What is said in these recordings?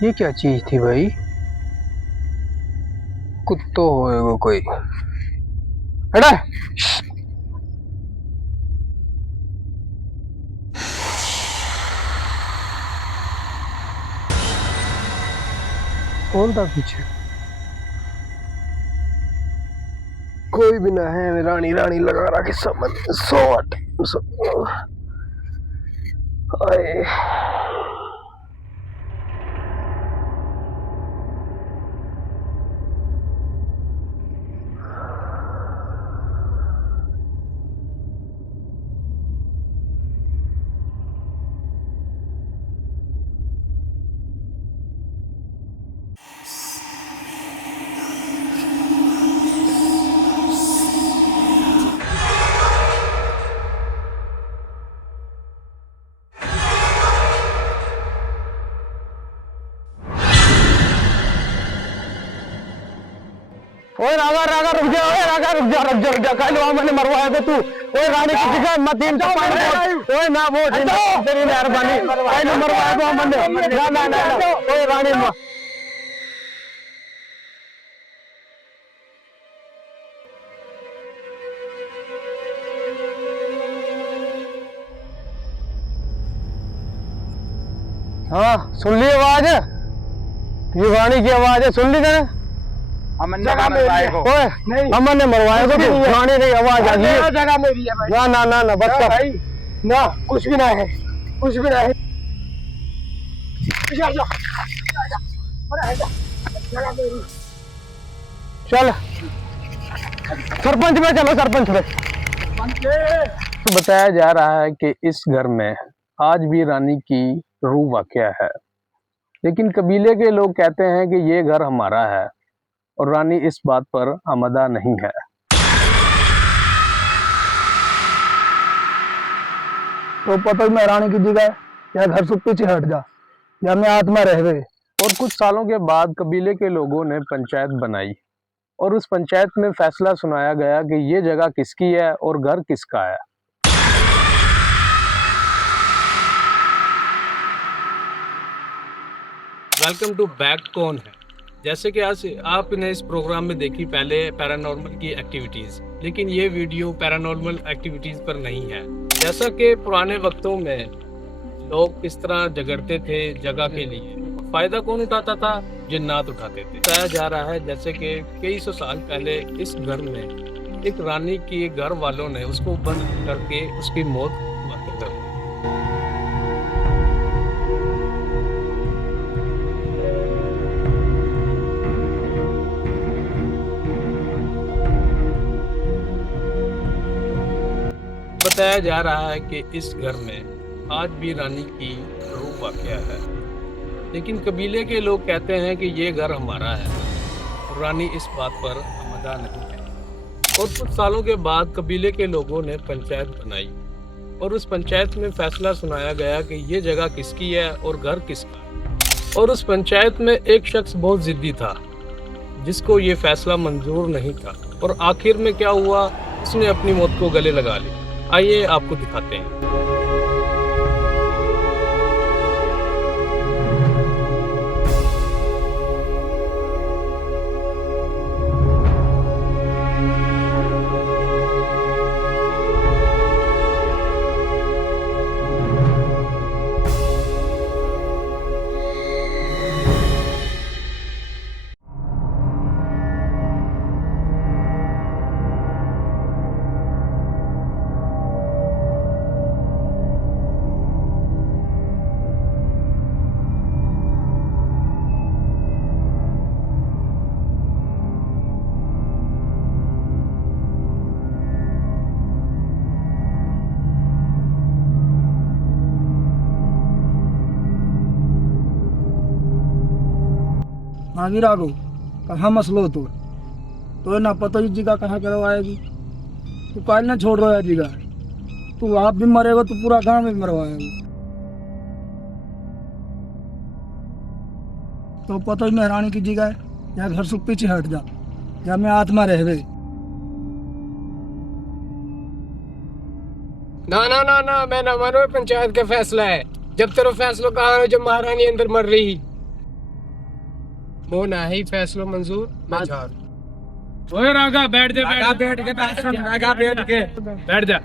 ये क्या चीज थी भाई? कुत्तो होएगा कोई। हटा। कौन था पीछे? कोई भी ना है। रानी रानी लगा रहा कि समझ सोट आए। ओए रागा रागा रुक जा। ओए रागा रुक जा रुक जा रुक जा। कल वहां मैंने मरवाया था तू। ओए रानी की जगह मत इन तो पानी। ओए ना वो तेरी मेहरबानी। कल मरवाया था मैंने। ना ना ना ओए रानी हाँ सुन ली आवाज? ये रानी की आवाज है, सुन ली ना? अमन जगह मेरी है। ओए नहीं अमन ने मरवाया तो रानी नहीं आवाज आ गई। जगह मेरी है भाई। ना ना ना ना बच्चा भाई ना कुछ भी ना है, कुछ भी ना है। जगह मेरी। चल सरपंच में चलो, सरपंच में। तो बताया जा रहा है कि इस घर में आज भी रानी की रूह वाक़या है, लेकिन कबीले के लोग कहते हैं कि ये घर हमारा है और रानी इस बात पर आमदा नहीं है। तो पता मैं रानी की जगह या घर से पीछे हट जा या मैं आत्मा रह गए। और कुछ सालों के बाद कबीले के लोगों ने पंचायत बनाई और उस पंचायत में फैसला सुनाया गया कि ये जगह किसकी है और घर किसका है। वेलकम टू बैक कौन है। जैसे कि आज आपने इस प्रोग्राम में देखी पहले पैरानॉर्मल की एक्टिविटीज़, लेकिन ये वीडियो पैरानॉर्मल एक्टिविटीज़ पर नहीं है। जैसा कि पुराने वक्तों में लोग किस तरह झगड़ते थे जगह के लिए, फ़ायदा कौन उठाता था? जिन्नात उठाते थे। बताया जा रहा है जैसे कि कई सौ साल पहले इस घर में एक रानी की घर वालों ने उसको बंद करके उसकी मौत कर दी। बताया जा रहा है कि इस घर में आज भी रानी की रूह वाक़या है, लेकिन कबीले के लोग कहते हैं कि ये घर हमारा है और रानी इस बात पर आमदा नहीं है। और कुछ सालों के बाद कबीले के लोगों ने पंचायत बनाई और उस पंचायत में फैसला सुनाया गया कि ये जगह किसकी है और घर किसका है। और उस पंचायत में एक शख्स बहुत ज़िद्दी था जिसको ये फैसला मंजूर नहीं था, और आखिर में क्या हुआ, उसने अपनी मौत को गले लगा ली। आइए आपको दिखाते हैं। आगे रागो कहाँ मसलो तो ना पता ही जगह कहाँ करवाएगी। तू काल ना छोड़ रहा है जगह, तू आप भी मरेगा तो पूरा गांव भी मरवाएगा। तो पता ही रानी की जगह है या घर से पीछे हट जा या मैं आत्मा रह गई। ना ना ना ना मैं ना मानो, पंचायत का फैसला है। जब तेरा फैसला कहा जब महारानी अंदर मर रही। वो ना ही फैसलो मंजूर मैं जा ओए रागा बैठ जा, बैठ के बैठ के बैठ जा।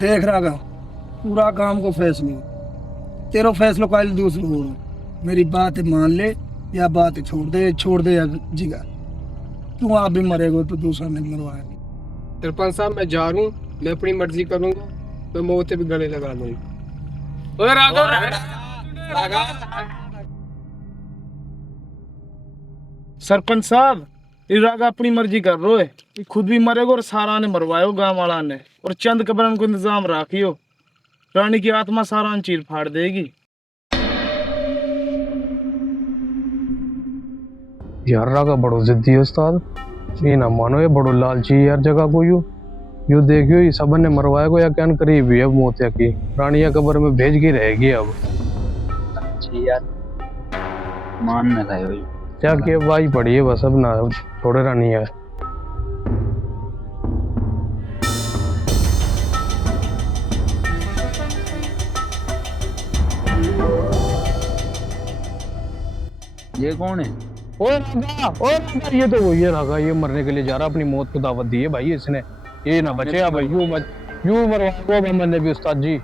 देख रहा पूरा काम को फैसलो तेरो फैसलो काल दूसरो हो मेरी बात मान ले या बात छोड़ दे या जिगा तू आप भी मरेगा तो दूसरा नहीं मरवाएगा। सरपंच साहब मैं जा रहा हूँ, मैं अपनी मर्जी करूंगा, मैं मौत भी गले लगा लूंगा। ओए रागा सरपंच साहब ये रागा अपनी मर्जी कर रो है, ये खुद भी मरेगा और सारा ने मरवायो गांव वाला ने, और चंद कब्रन को इंतजाम राखियो, रानी की आत्मा सारा ने चीर फाड़ देगी। यार रागा बड़ो जिद्दी है उस्ताद, ये ना मानो ये बड़ो लालची यार जगह को यू देखियो ये सब ने मरवाया को या क्या करीब है अब मौत या की रानिया कब्र में भेज के रहेगी अब। यार मान ना खायो क्या किया बाई पड़ी है बस अब ना थोड़े रानी है। ये कौन है? ओ ये तो वही है रागा, ये मरने के लिए जा रहा, अपनी मौत को दावत दी है भाई इसने, ये ना बचे अब यूं मरवा मैंने भी उस्ताद जी।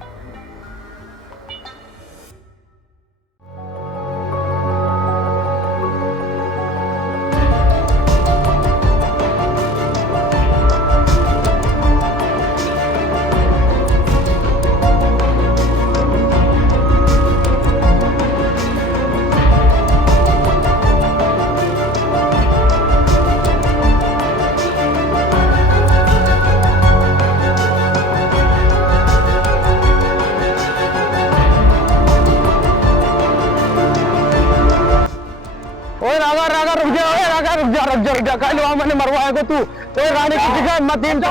रुक जा काहे लो मैंने मरवाया को तू ओए रानी की जगह मत इन तो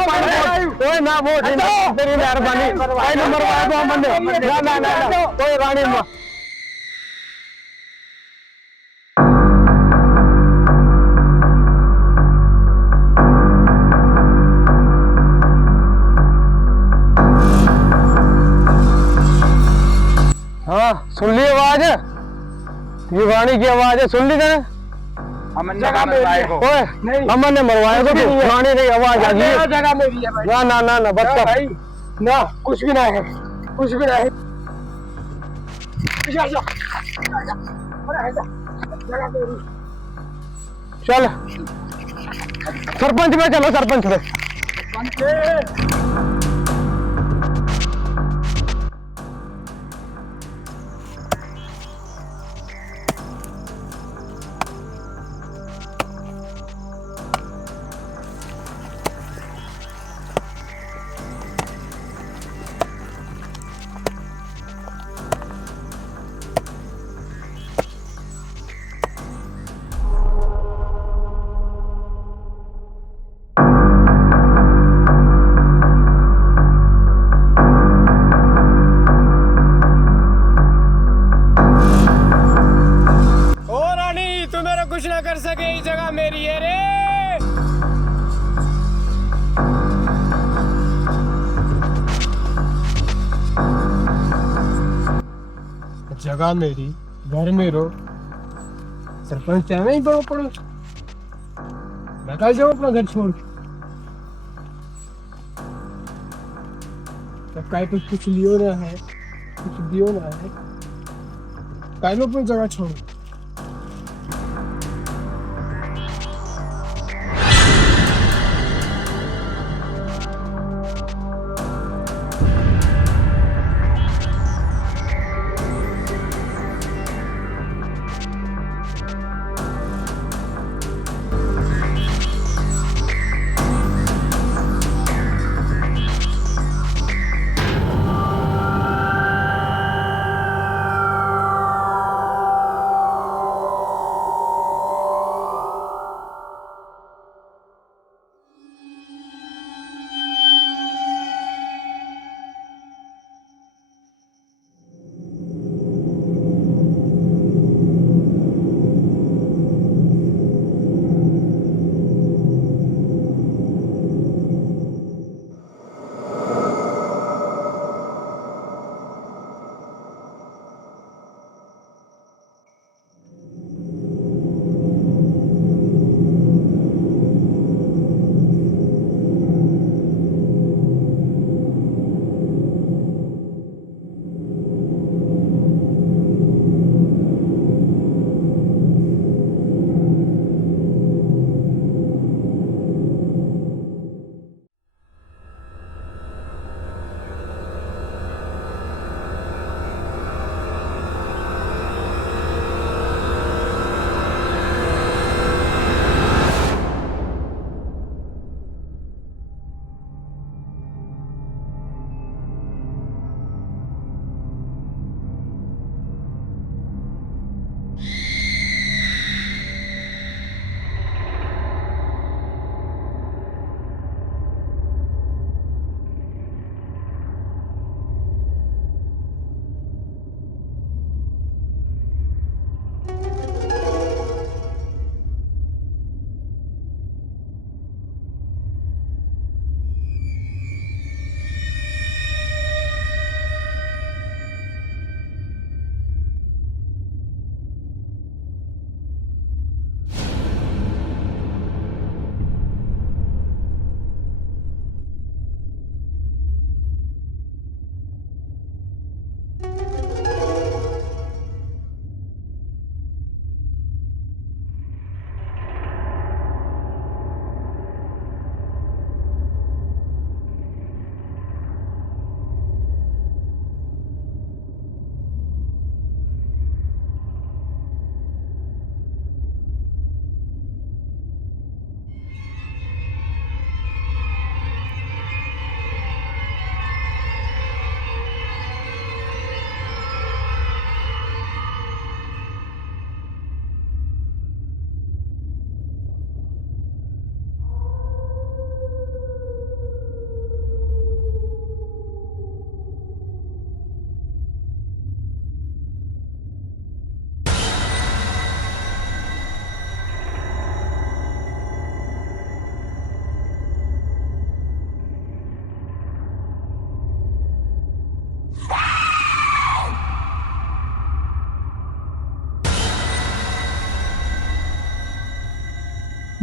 ओए ना वो तेरी मेहरबानी काहे लो मरवाया को मैंने ना ओए रानी हाँ सुन ली आवाज, ये रानी की आवाज है, सुन ली ना? अमन ने मरवाया को अमन ने मरवाया को रानी की आवाज आ गई है। जगह मेरी है भाई। ना ना ना ना बच्चा भाई ना कुछ भी ना है, कुछ भी ना है। चल सरपंच में चलो, सरपंच में कुछ ना कर सके, ये जगह मेरी है रे। जगह मेरी, घर मेरो, सरपंच चाहे ही बड़ो पड़ो, मैं कल जाऊँ अपना घर छोड़ के। जब काय कुछ लियो ना है, कुछ दियो ना है, काय लो अपनी जगह छोड़।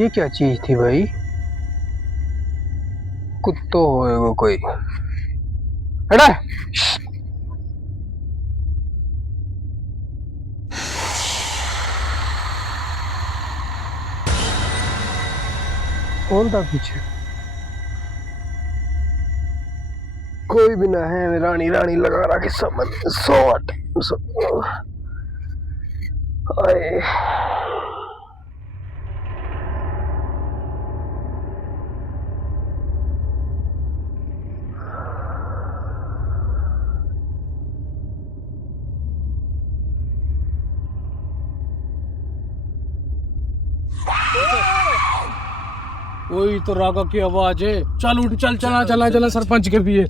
ये क्या चीज थी भाई? कुत्तो होएगा कोई। हटा। कौन था पीछे? कोई भी ना है, रानी रानी लगा रहा कि समझ सोट आए। वही तो रागा की आवाज है। चल उठ, चल चला चला चला सरपंच के लिए।